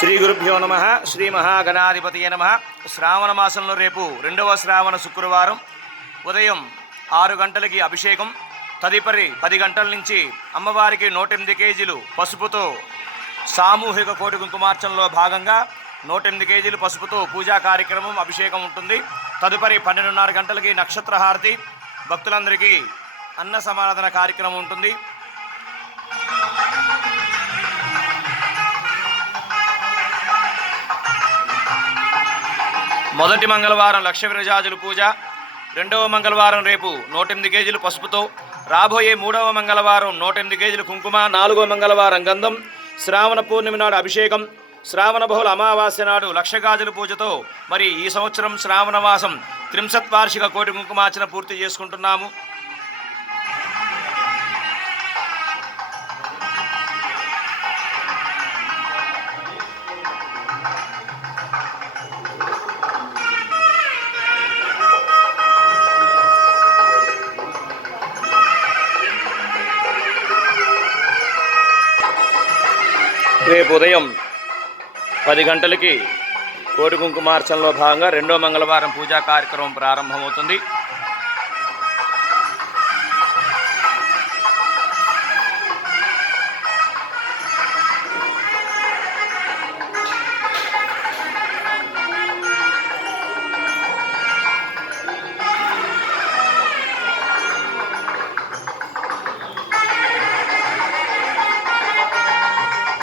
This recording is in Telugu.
శ్రీ గురుభ్యో నమ. శ్రీ మహాగణాధిపతియే నమ. శ్రావణ మాసంలో రేపు 2వ శ్రావణ శుక్రవారం ఉదయం 6 గంటలకి అభిషేకం. తదుపరి 10 గంటల నుంచి అమ్మవారికి 108 కేజీలు పసుపుతో సామూహిక కోటి కుంకుమార్చనలో భాగంగా 108 కేజీలు పసుపుతో పూజా కార్యక్రమం అభిషేకం ఉంటుంది. తదుపరి 12:30 గంటలకి నక్షత్రహారతి, భక్తులందరికీ అన్న సమారాధన కార్యక్రమం ఉంటుంది. మొదటి మంగళవారం లక్ష విరజాజుల పూజ, 2వ మంగళవారం రేపు 108 కేజీలు పసుపుతో, రాబోయే 3వ మంగళవారం 108 కేజీలు కుంకుమ, 4వ మంగళవారం గంధం, శ్రావణ పూర్ణిమ నాడు అభిషేకం, శ్రావణ బహుళ అమావాస్య నాడు లక్ష గాజుల పూజతో మరి ఈ సంవత్సరం శ్రావణ మాసం 30 వార్షిక కోటి కుంకుమార్చన పూర్తి చేసుకుంటున్నాము. రేపు ఉదయం 10 గంటలకి కోటి కుంకుమార్చనలో భాగంగా 2వ మంగళవారం పూజా కార్యక్రమం ప్రారంభమవుతుంది.